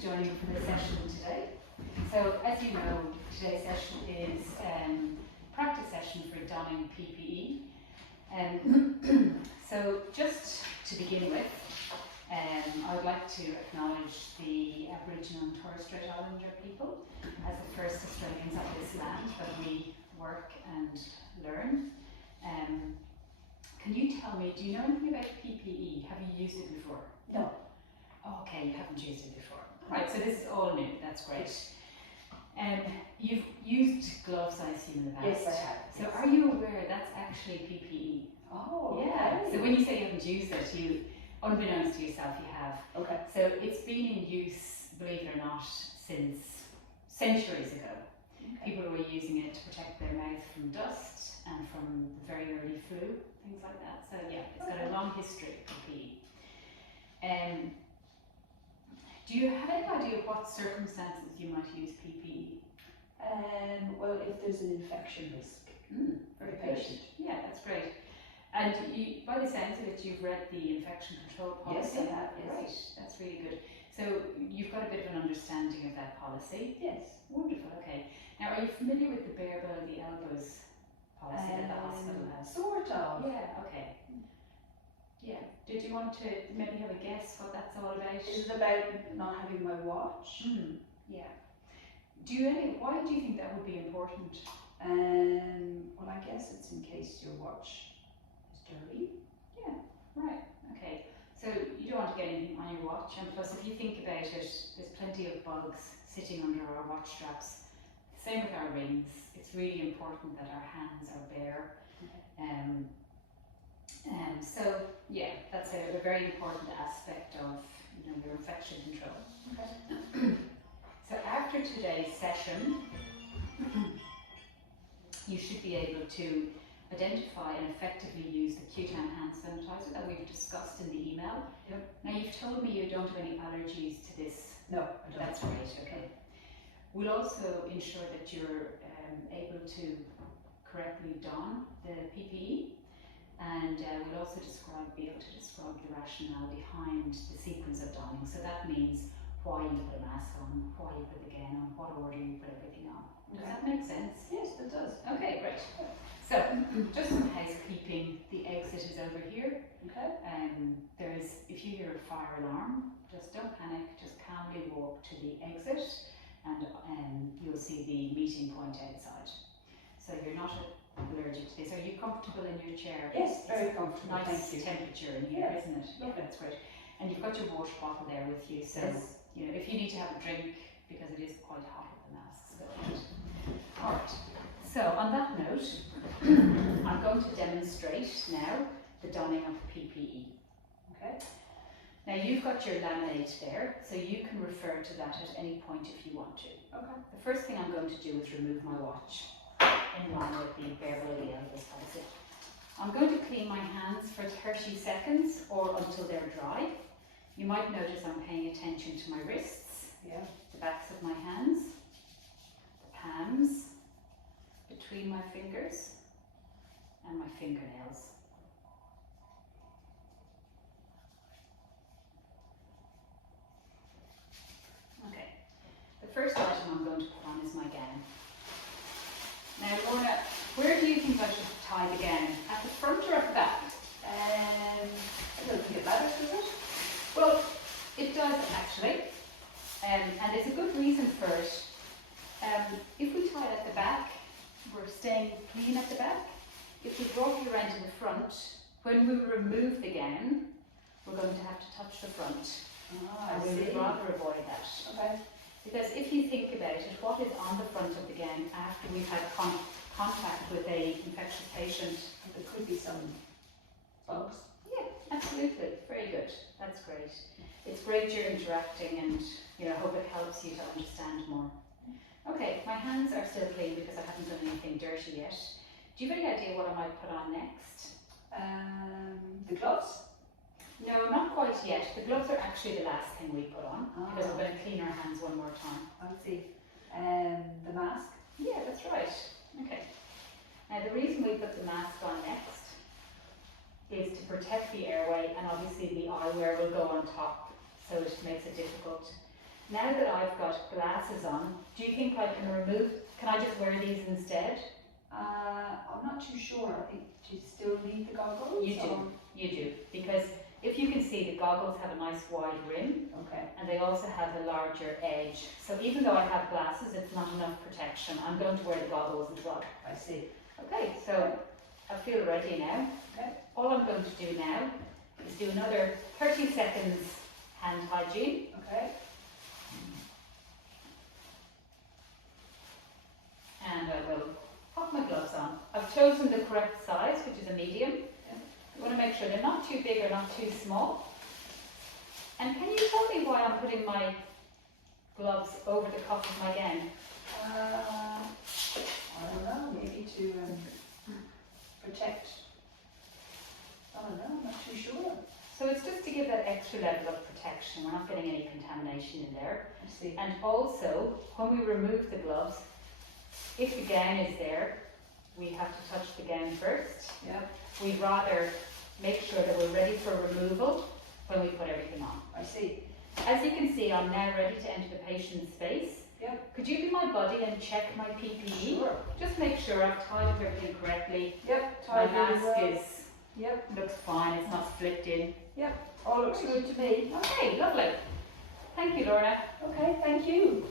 for joining me for this session today. So, as you know, today's session is practice session for donning PPE. So, just to begin with, I would like to acknowledge the Aboriginal and Torres Strait Islander people as the first Australians of this land that we work and learn. Can you tell me, do you know anything about PPE? Have you used it before? No. Okay, you haven't used it before. Right, so this is all new, that's great. You've used gloves, I assume, in the past. Yes, I have. So are you aware that's actually PPE? Oh, Yeah. okay. So when you say you haven't used it, you, unbeknownst to yourself, you have. Okay. So it's been in use, believe it or not, since centuries ago. Okay. People were using it to protect their mouth from dust and from the very early flu, things like that. So yeah, it's got a long history, PPE. Do you have any idea what circumstances you might use PPE? Well, if there's an infection risk for Very the good. patient. Yeah, that's great. And you, by the sounds of it, you've read the infection control policy. Yes, I have. Yes. Right, that's really good. So you've got a bit of an understanding of that policy. Yes. Wonderful. Okay. Now, are you familiar with the bare below the elbows policy that the hospital has? Sort of. Yeah. Okay. Yeah. Did you want to maybe have a guess what that's all about? Is it about not having my watch? Yeah. Do you why do you think that would be important? Well, I guess it's in case your watch is dirty. Yeah. Right. Okay. So you don't want to get anything on your watch, and plus, if you think about it, there's plenty of bugs sitting under our watch straps. Same with our rings. It's really important that our hands are bare. So yeah, that's a very important aspect of your infection control. Okay. So after today's session, you should be able to identify and effectively use the Q-Tan hand sanitizer that we've discussed in the email. Yep. Now you've told me you don't have any allergies to this. No, I don't. That's great, okay. We'll also ensure that you're able to correctly don the PPE, and we'll also be able to describe the rationale behind the sequence of donning. So that means why you put a mask on, why you put the gown on, what order you put everything on. Does that make sense? Yes, it does. Okay, great. So, just some housekeeping. The exit is over here. Okay. If you hear a fire alarm, just don't panic, just calmly walk to the exit, and you'll see the meeting point outside. So you're not allergic to this. Are you comfortable in your chair? Yes, very comfortable. Nice Thank you. temperature in here, Yes. isn't it? Yeah, that's great. And you've got your water bottle there with you, so Yes. if you need to have a drink, because it is quite hot with the masks. All right. So on that note, I'm going to demonstrate now the donning of the PPE. Okay. Now you've got your laminate there, so you can refer to that at any point if you want to. Okay. The first thing I'm going to do is remove my watch in line with the bare below the elbows policy. I'm going to clean my hands for 30 seconds or until they're dry. You might notice I'm paying attention to my wrists, Yeah. the backs of my hands, the palms, between my fingers, and my fingernails. Okay, the first item I'm going to put on is my gown. Now, Lorna, where do you think I should tie the gown? At the front or at the back? I don't think it matters, does it? Well, it does actually, and there's a good reason for it. If we tie it at the back, we're staying clean at the back. If we draw it around in the front, when we remove the gown, we're going to have to touch the front. And we would rather avoid that. Okay. Because if you think about it, what is on the front of the gown after we've had contact with a infectious patient? There could be some bugs. Yeah, absolutely. Very good. That's great. It's great you're interacting, and I hope it helps you to understand more. Okay, my hands are still clean because I haven't done anything dirty yet. Do you have any idea what I might put on next? The gloves? No, not quite yet. The gloves are actually the last thing we put on because Ah. we're going to clean our hands one more time. I'll see. The mask? Yeah, that's right. Okay. Now the reason we put the mask on next is to protect the airway, and obviously the eyewear will go on top, so it makes it difficult. Now that I've got glasses on, do you think I can I just wear these instead? I'm not too sure. I think do you still need the goggles? You do. You do, because if you can see, the goggles have a nice wide rim, Okay. and they also have a larger edge. So even though I have glasses, it's not enough protection. I'm going to wear the goggles as well. I see. Okay, so I feel ready now. Okay. All I'm going to do now is do another 30 seconds hand hygiene. Okay. And I will pop my gloves on. I've chosen the correct size, which is a medium. I want to make sure they're not too big or not too small. And can you tell me why I'm putting my gloves over the cuff of my gown? I don't know. Maybe to protect. I don't know. I'm not too sure. So it's just to give that extra level of protection. We're not getting any contamination in there. I see. And also, when we remove the gloves, if the gown is there, we have to touch the gown first. Yeah. We'd rather make sure that we're ready for removal when we put everything on. I see. As you can see, I'm now ready to enter the patient's space. Yep. Could you do my body and check my PPE? Sure. Just make sure I've tied up everything correctly. Yep. My Tied really mask well. is Yep. looks fine, it's not slipped in. Yep. All looks good to me. Okay, lovely. Thank you, Lorna. Okay. Thank you.